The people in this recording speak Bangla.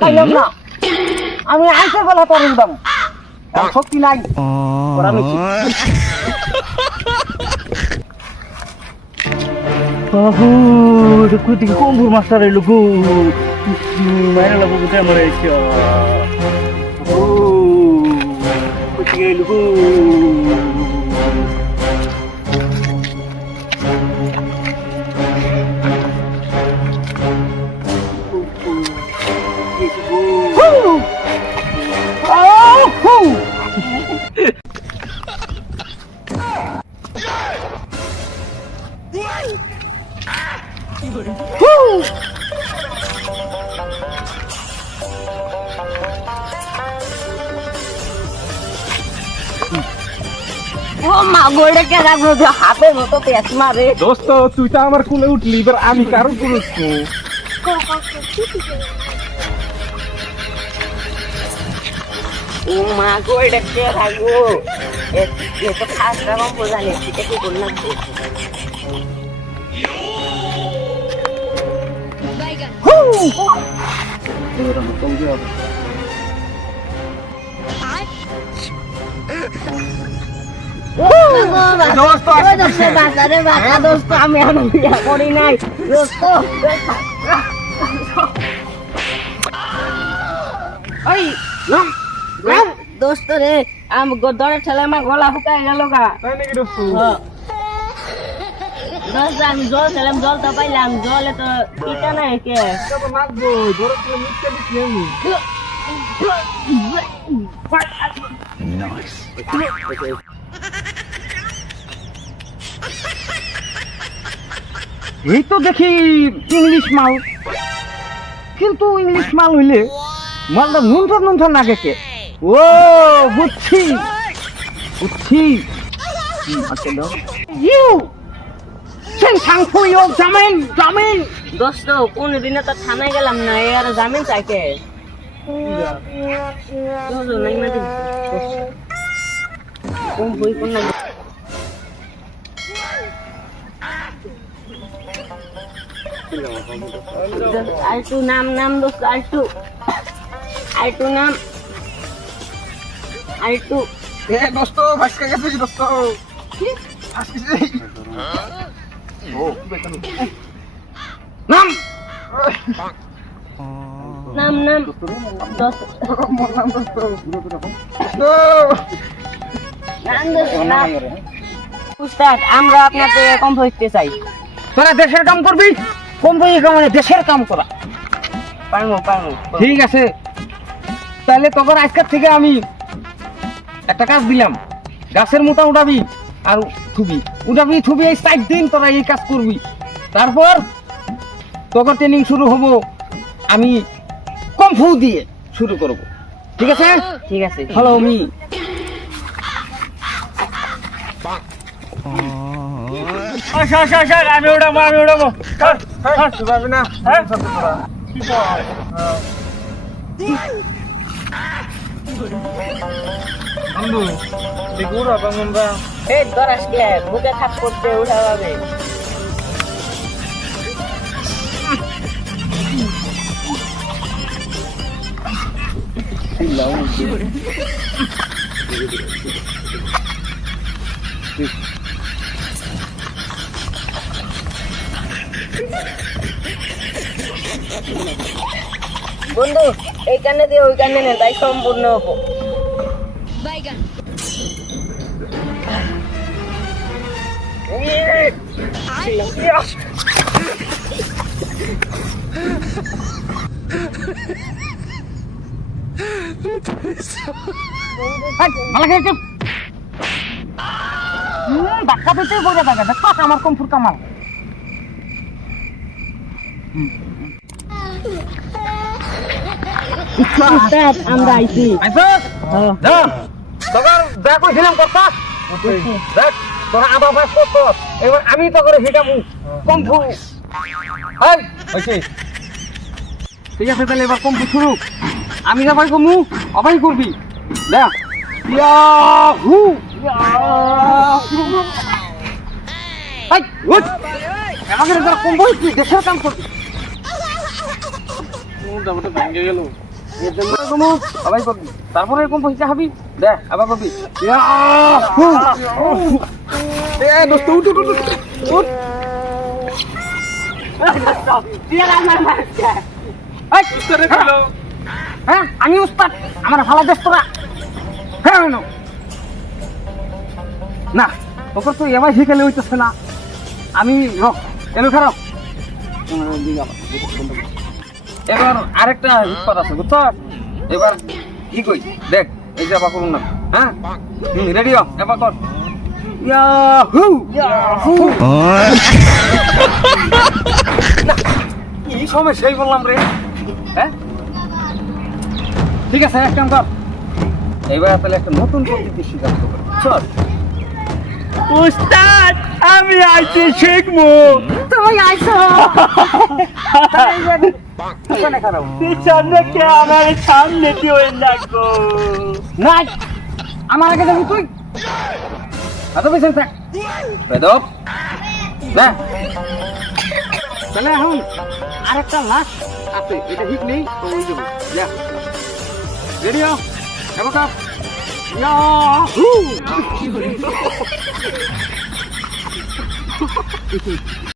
পাইলাম না আমি আইসে বেলা তোর দাম শক্তি নাই বাবু কুদিকে কম্বুর মাস্টার এলো গো মায়েরা লাগবো কোথায় আমার এসে কুদিকে এলো গো হাতের মতো পেঁচ মারে দোস্ত তুই তো আমার কুলে উঠলি এবার আমি কারো কুলে উঠবো ও মা গো এটা কে থাকবো এ তো খাস রকম বোঝালে এটা কি বললাম আমি করি নাই দোস্ত রে আমি দৌড়ে ঠেলে আমার গলা ফুকাই গেল গা দোস্ত আমি জল খেলাম জল তো পাইলাম জলে তো টিকা নাই কে এই তো দেখি ইংলিশ মাল কিন্তু ইংলিশ মাল হইলে মালটা নুনথর নুনথর না কে ও বুঝছি বুঝছি জামিন জামিন দোস্ত কোন দিনে তো থানায় গেলাম না আর জামিন চাইতে কোন বই কোন না আলটু নাম নাম দোস্ত আলটু আলটু নাম আলটু এ দোস্ত ভাসকে গেছে দোস্ত নাম নাম নাম দোস্ত নাম দোস্ত উস্তাদ আমরা আপনাকে কম হইতে চাই তোরা দেশের কাম করবি কোম্পানি কামানে দেশের কাম করা পারমু পারমু ঠিক আছে তাহলে তোর আজকের থেকে আমি একটা কাজ দিলাম গাছের মোটা উঠাবি আর থুবি এই 7 দিন তোরা এই কাজ করবি তারপর তোর ট্রেনিং শুরু হবো আমি কমফু দিয়ে শুরু করব ঠিক আছে ঠিক আছে হ্যালো মি আমি উড়াবো পারবি না বন্ধু দেখুন আমরা এই দরাস কে বুকে খাপ করতে উঠা যাবে বন্ধু এই কানে দিয়ে ওই কানে নে তাই সম্পূর্ণ হবো ধাক্কা দিতে বোঝা থাকে দেখো আমার কমফুর কামাল উস্তাদ আমরা আইছি আইছস যা তোর যা কইছিলাম কথা দেখ তোরা আবার পাস করছ এবার আমি তো করে শিখাবো কম্ফু হাই ওকে ঠিক আছে তাহলে এবার কম্ফু শুরু আমি যাবাই কমু অবাই করবি দেখ ইয়াহু হাই উঠ আমাকে যারা কম্ফু তুই দেশের কাম করবি মোটামুটি ভেঙে গেল সবাই করবি তারপরে এরকম পয়সা খাবি দেখ আবার করবি দোস্ত উঠ উঠ উঠ উঠ হ্যাঁ আমি উস্তাদ আমার ভালো দেশ তোরা হ্যাঁ না তোকে তো এবার শিখালে হইতেছে না আমি রক এলো খারাপ এবার আরেকটা উৎপাদ আছে বুঝছ এবার কি কই দেখ এই যাবা করুন না হ্যাঁ রেডি হ এবার কর ইয়াহু ইয়াহু কি সমস্যাই বললাম রে হ্যাঁ ঠিক আছে এক কাম কর এবার তাহলে একটা নতুন পদ্ধতি শিখাতে হবে চল উস্তাদ আমি আইছি শিখবো তুমি আইছো পিছনে কে আমার সামনে দিয়ে লাগবো না আমার আগে যাবি তুই এত পেছনে থাক বেদব না তাহলে এখন আরেকটা লাশ আছে এটা ঠিক নেই ওই যাবো রেডি হও এবার কাপ ইয়াহু